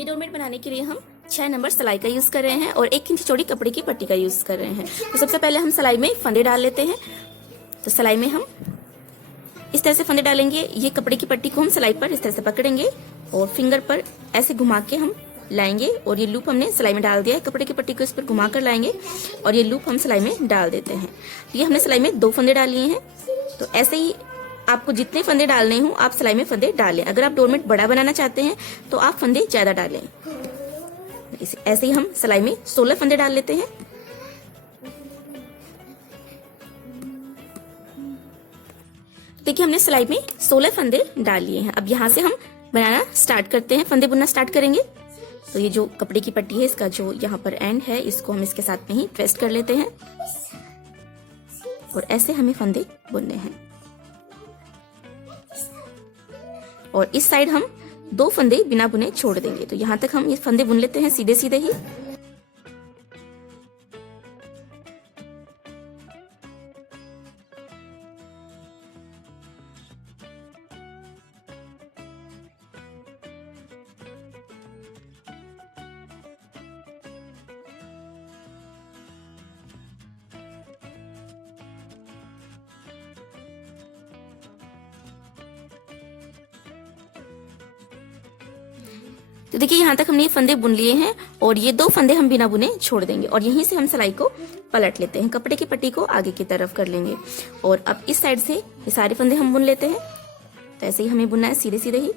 ये डोरमेट बनाने के लिए हम 6 नंबर सिलाई का यूज कर रहे हैं और 1 इंच चौड़ी कपड़े की पट्टी का यूज कर रहे हैं। तो सबसे पहले हम सिलाई में फंदे डाल लेते हैं। तो सिलाई में हम इस तरह से फंदे डालेंगे। ये कपड़े की पट्टी को हम सिलाई पर इस तरह से पकड़ेंगे और फिंगर पर ऐसे घुमा के हम लाएंगे और ये लूप हमने सिलाई में डाल दिया है। कपड़े की पट्टी को इस पर घुमा कर लाएंगे और ये लूप हम सिलाई में डाल देते हैं। ये हमने सिलाई में 2 फंदे डाल लिए हैं। तो ऐसे ही आपको जितने फंदे डालने हो आप सिलाई में फंदे डालें। अगर आप डोरमेट बड़ा बनाना चाहते हैं तो आप फंदे ज्यादा डालें। ऐसे ही हम सिलाई में 16 फंदे डाल लेते हैं। देखिए हमने सिलाई में 16 फंदे डाल लिए हैं। अब यहाँ से हम बनाना स्टार्ट करते हैं, फंदे बुनना स्टार्ट करेंगे। तो ये जो कपड़े की पट्टी है इसका जो यहाँ पर एंड है इसको हम इसके साथ में ही ट्विस्ट कर लेते हैं और ऐसे हमें फंदे बुनने हैं। और इस साइड हम 2 फंदे बिना बुने छोड़ देंगे। तो यहाँ तक हम ये फंदे बुन लेते हैं सीधे सीधे ही। तो देखिए यहाँ तक हमने ये फंदे बुन लिए हैं और ये 2 फंदे हम बिना बुने छोड़ देंगे और यहीं से हम सिलाई को पलट लेते हैं। कपड़े की पट्टी को आगे की तरफ कर लेंगे और अब इस साइड से ये सारे फंदे हम बुन लेते हैं। तो ऐसे ही हमें बुनना है सीधे सीधे ही।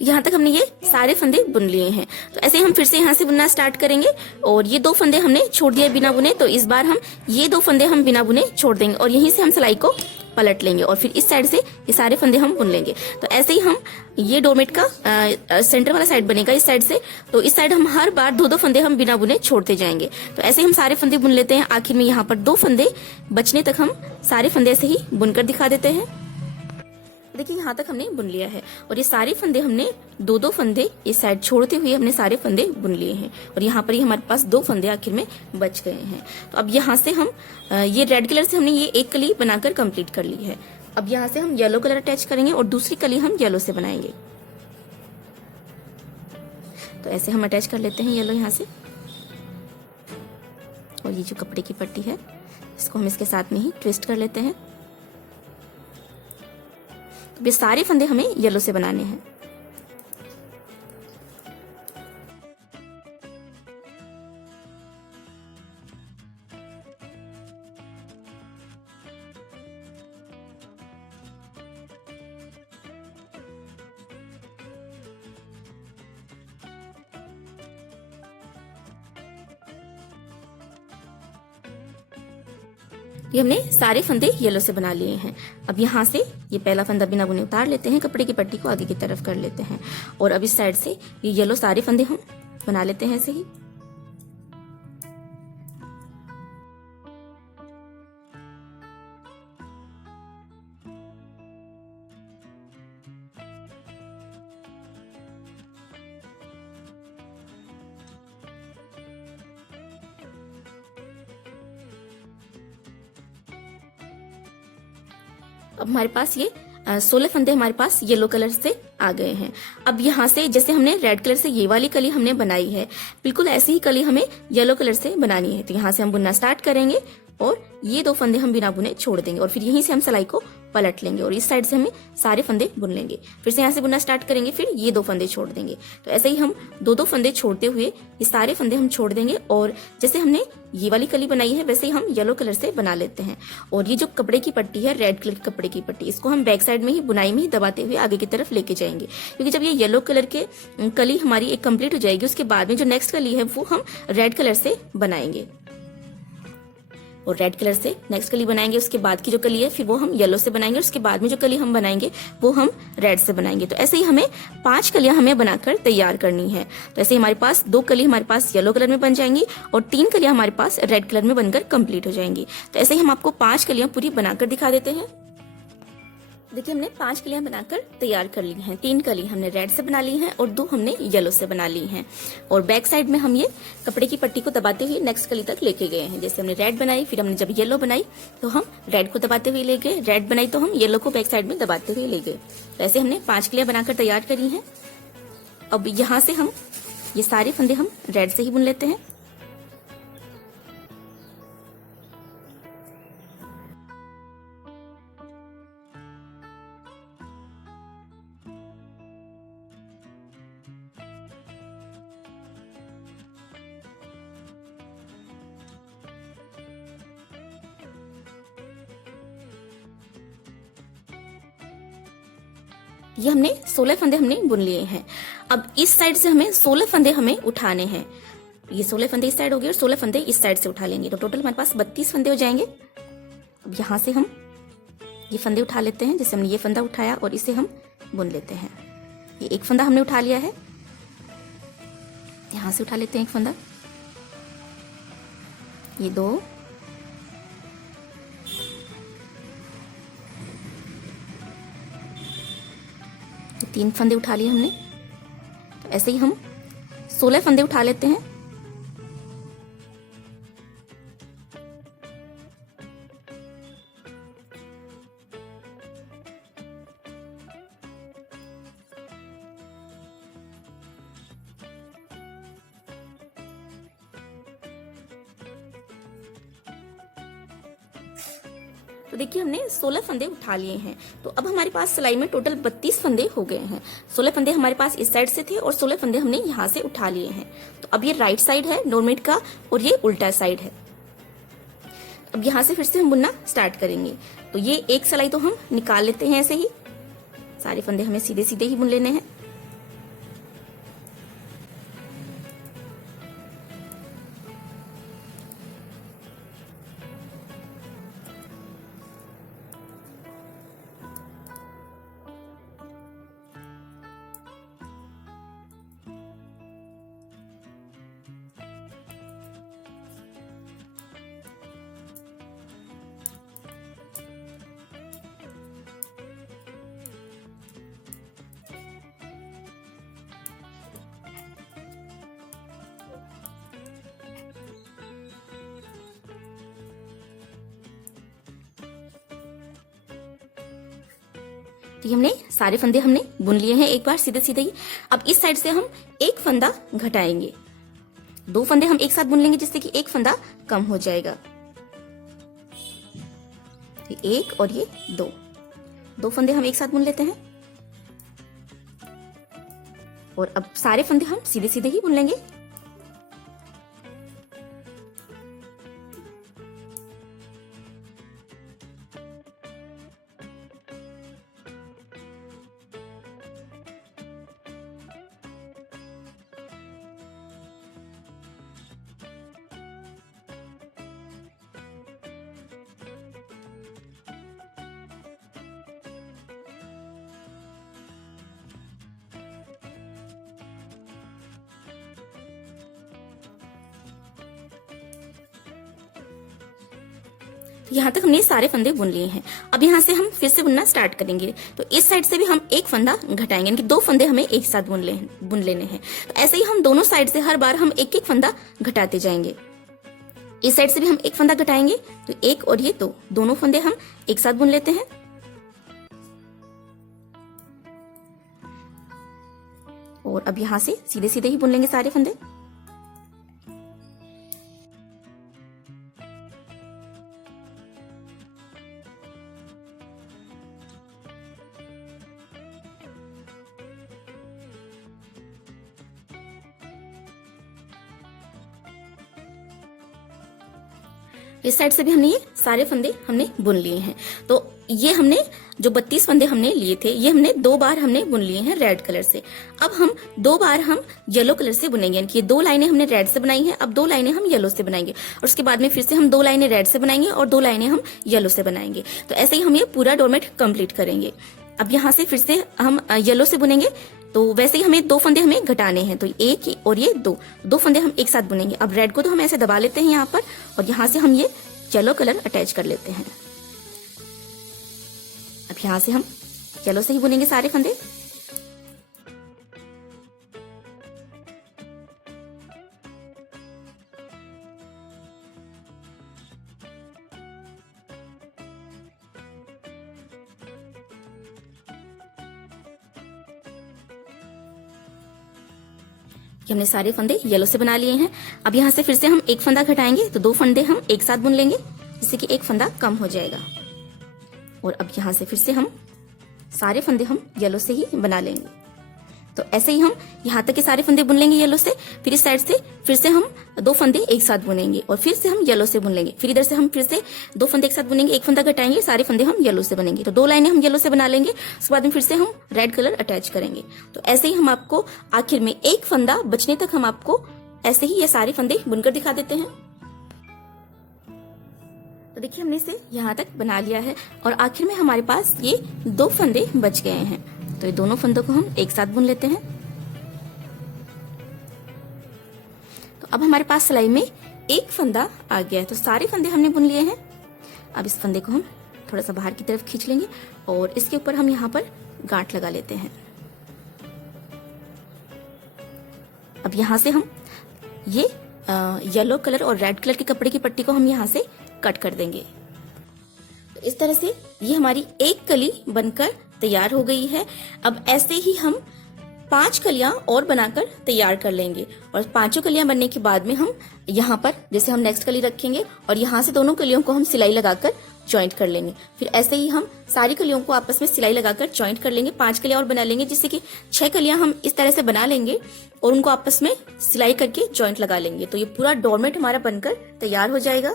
यहाँ तक हमने ये सारे फंदे बुन लिए हैं। तो ऐसे हम फिर से यहाँ से बुनना स्टार्ट करेंगे और ये 2 फंदे हमने छोड़ दिए बिना बुने। तो इस बार हम ये 2 फंदे हम बिना बुने छोड़ देंगे और यहीं से हम सिलाई को पलट लेंगे और फिर इस साइड से ये सारे फंदे हम बुन लेंगे। तो ऐसे ही हम ये डोरमेट का सेंटर वाला साइड बनेगा इस साइड से। तो इस साइड हम हर बार 2-2 फंदे हम बिना बुने छोड़ते जाएंगे। तो ऐसे ही हम सारे फंदे बुन लेते हैं। आखिर में यहाँ पर 2 फंदे बचने तक हम सारे फंदे ऐसे ही बुनकर दिखा देते हैं। देखिए यहाँ तक हमने बुन लिया है और ये सारे फंदे हमने 2-2 फंदे इस साइड छोड़ते हुए हमने सारे फंदे बुन लिए हैं और यहाँ पर ही हमारे पास 2 फंदे आखिर में बच गए हैं। तो अब यहाँ से हम ये रेड कलर से हमने ये एक कली बनाकर कंप्लीट कर ली है। अब यहाँ से हम येलो कलर अटैच करेंगे और दूसरी कली हम येलो से बनाएंगे। तो ऐसे हम अटैच कर लेते हैं येलो यहाँ से और ये जो कपड़े की पट्टी है इसको हम इसके साथ में ही ट्विस्ट कर लेते हैं। तो ये सारे फंदे हमें येलो से बनाने हैं। ये हमने सारे फंदे येलो से बना लिए हैं। अब यहाँ से ये पहला फंदा बिना बुने उतार लेते हैं, कपड़े की पट्टी को आगे की तरफ कर लेते हैं और अब इस साइड से ये येलो सारे फंदे हम बना लेते हैं ऐसे ही। अब हमारे पास ये 16 फंदे हमारे पास येलो कलर से आ गए हैं। अब यहाँ से जैसे हमने रेड कलर से ये वाली कली हमने बनाई है बिल्कुल ऐसी ही कली हमें येलो कलर से बनानी है। तो यहाँ से हम बुनना स्टार्ट करेंगे और ये 2 फंदे हम बिना बुने छोड़ देंगे और फिर यहीं से हम सिलाई को पलट लेंगे और इस साइड से हमें सारे फंदे बुन लेंगे। फिर से यहाँ से बुनना स्टार्ट करेंगे, फिर ये 2 फंदे छोड़ देंगे। तो ऐसे ही हम 2-2 फंदे छोड़ते हुए ये सारे फंदे हम छोड़ देंगे और जैसे हमने ये वाली कली बनाई है वैसे ही हम येलो कलर से बना लेते हैं। और ये जो कपड़े की पट्टी है रेड कलर की कपड़े की पट्टी, इसको हम बैक साइड में ही बुनाई में ही दबाते हुए आगे की तरफ लेके जाएंगे, क्योंकि जब ये येलो कलर के कली हमारी एक कंप्लीट हो जाएगी उसके बाद में जो नेक्स्ट कली है वो हम रेड कलर से बनाएंगे और रेड कलर से नेक्स्ट कली बनाएंगे। उसके बाद की जो कली है फिर वो हम येलो से बनाएंगे, उसके बाद में जो कली हम बनाएंगे वो हम रेड से बनाएंगे। तो ऐसे ही हमें 5 कलियां हमें बनाकर तैयार करनी है। तो ऐसे ही हमारे पास 2 कली हमारे पास येलो कलर में बन जाएंगी और 3 कलियां हमारे पास रेड कलर में बनकर कंप्लीट हो जाएंगी। तो ऐसे ही हम आपको 5 कलियां पूरी बनाकर दिखा देते हैं। देखिए हमने 5 कलियां बनाकर तैयार कर ली हैं। 3 कली हमने रेड से बना ली हैं और 2 हमने येलो से बना ली हैं। और बैक साइड में हम ये कपड़े की पट्टी को दबाते हुए नेक्स्ट कली तक लेके गए हैं। जैसे हमने रेड बनाई, फिर हमने जब येलो बनाई तो हम रेड को दबाते हुए ले गए, रेड बनाई तो हम येलो को बैक साइड में दबाते हुए ले गए। तो ऐसे हमने 5 कलियां बनाकर तैयार करी हैं। अब यहाँ से हम ये सारे फंदे हम रेड से ही बुन लेते हैं। ये हमने 16 फंदे हमने बुन लिए हैं। अब इस साइड से हमें 16 फंदे हमें उठाने हैं। ये 16 फंदे इस साइड हो गए और 16 फंदे इस साइड से उठा लेंगे, तो टोटल हमारे पास 32 फंदे हो जाएंगे। अब यहाँ से हम ये फंदे उठा लेते हैं। जैसे हमने ये फंदा उठाया और इसे हम बुन लेते हैं। ये एक फंदा हमने उठा लिया है, यहाँ से उठा लेते हैं एक फंदा, ये 2, ये 3 फंदे उठा लिए हमने। तो ऐसे ही हम 16 फंदे उठा लेते हैं। तो देखिए हमने 16 फंदे उठा लिए हैं। तो अब हमारे पास सिलाई में टोटल 32 फंदे हो गए हैं। 16 फंदे हमारे पास इस साइड से थे और 16 फंदे हमने यहाँ से उठा लिए हैं। तो अब ये राइट साइड है डोरमेट का और ये उल्टा साइड है। अब यहाँ से फिर से हम बुनना स्टार्ट करेंगे। तो ये एक सिलाई तो हम निकाल लेते हैं, ऐसे ही सारे फंदे हमें सीधे सीधे ही बुन लेने हैं। तो ये हमने सारे फंदे हमने बुन लिए हैं एक बार सीधे सीधे ही। अब इस साइड से हम एक फंदा घटाएंगे। 2 फंदे हम एक साथ बुन लेंगे जिससे कि एक फंदा कम हो जाएगा। ये 1 और ये 2 फंदे हम एक साथ बुन लेते हैं। और अब सारे फंदे हम सीधे सीधे ही बुन लेंगे। यहाँ तक हमने सारे फंदे बुन लिए हैं। अब यहाँ से हम फिर से बुनना स्टार्ट करेंगे। तो इस साइड से भी हम एक फंदा घटाएंगे, यानी कि 2 फंदे हमें एक साथ बुन लेने हैं। तो ऐसे ही हम दोनों साइड से हर बार हम एक एक फंदा घटाते जाएंगे। इस साइड से भी हम एक फंदा घटाएंगे, तो 1 और ये 2 दोनों फंदे हम एक साथ बुन लेते हैं। और अब यहाँ से सीधे सीधे ही बुन लेंगे सारे फंदे। इस साइड से भी हमने ये सारे फंदे हमने बुन लिए हैं। तो ये हमने जो 32 फंदे हमने लिए थे, ये हमने 2 बार हमने बुन लिए हैं रेड कलर से। अब हम 2 बार हम येलो कलर से बुनेंगे, यानी कि 2 लाइनें हमने रेड से बनाई हैं, अब 2 लाइनें हम येलो से बनाएंगे। और उसके बाद में फिर से हम 2 लाइनें रेड से बनाएंगे और 2 लाइनें हम येलो से बनाएंगे। तो ऐसे ही हम ये पूरा डोरमेट कंप्लीट करेंगे। अब यहाँ से फिर से हम येलो से बुनेंगे, तो वैसे ही हमें 2 फंदे हमें घटाने हैं। तो 1 और ये 2 फंदे हम एक साथ बुनेंगे। अब रेड को तो हम ऐसे दबा लेते हैं यहाँ पर, और यहाँ से हम ये येलो कलर अटैच कर लेते हैं। अब यहाँ से हम येलो से ही बुनेंगे सारे फंदे। कि हमने सारे फंदे येलो से बना लिए हैं। अब यहाँ से फिर से हम एक फंदा घटाएंगे तो 2 फंदे हम एक साथ बुन लेंगे, जिससे कि एक फंदा कम हो जाएगा। और अब यहाँ से फिर से हम सारे फंदे हम येलो से ही बना लेंगे। तो ऐसे ही हम यहाँ तक के सारे फंदे बुन लेंगे येलो से। फिर इस साइड से फिर से हम 2 फंदे एक साथ बुनेंगे और फिर से हम येलो से बुन लेंगे। फिर इधर से हम फिर से 2 फंदे एक साथ बुनेंगे, एक फंदा घटाएंगे, सारे फंदे हम येलो से बनेंगे। तो 2 लाइनें हम येलो से बना लेंगे, उसके बाद में फिर से हम रेड कलर अटैच करेंगे। तो ऐसे ही हम आपको आखिर में एक फंदा बचने तक हम आपको ऐसे ही ये सारे फंदे बुनकर दिखा देते हैं। तो देखिए हमने इसे यहाँ तक बना लिया है और आखिर में हमारे पास ये 2 फंदे बच गए हैं। तो ये दोनों फंदों को हम एक साथ बुन लेते हैं। तो अब हमारे पास सिलाई में एक फंदा आ गया है। तो सारे फंदे हमने बुन लिए हैं। अब इस फंदे को हम थोड़ा सा बाहर की तरफ खींच लेंगे और इसके ऊपर हम यहाँ पर गांठ लगा लेते हैं। अब यहाँ से हम ये येलो कलर और रेड कलर के कपड़े की पट्टी को हम यहाँ से कट कर देंगे। तो इस तरह से ये हमारी एक कली बनकर तैयार हो गई है। अब ऐसे ही हम 5 कलियां और बनाकर तैयार कर लेंगे और 5 कलियां बनने के बाद में हम यहाँ पर जैसे हम नेक्स्ट कली रखेंगे और यहाँ से दोनों कलियों को हम सिलाई लगाकर ज्वाइंट कर लेंगे। फिर ऐसे ही हम सारी कलियों को आपस में सिलाई लगाकर ज्वाइंट कर लेंगे। 5 कलियां और बना लेंगे, जिससे कि 6 कलियां हम इस तरह से बना लेंगे और उनको आपस में सिलाई करके ज्वाइंट लगा लेंगे। तो ये पूरा डोरमेट हमारा बनकर तैयार हो जाएगा।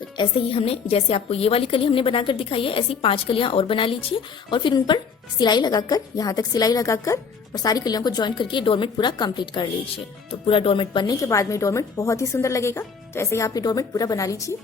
तो ऐसे ही हमने जैसे आपको ये वाली कली हमने बनाकर दिखाई है, ऐसी 5 कलियां और बना लीजिए और फिर उन पर सिलाई लगाकर यहाँ तक सिलाई लगाकर और सारी कलियों को ज्वाइन करके डोरमेट पूरा कंप्लीट कर लीजिए। तो पूरा डोरमेट बनने के बाद में डोरमेट बहुत ही सुंदर लगेगा। तो ऐसे ही आप ये डोरमेट पूरा बना लीजिए।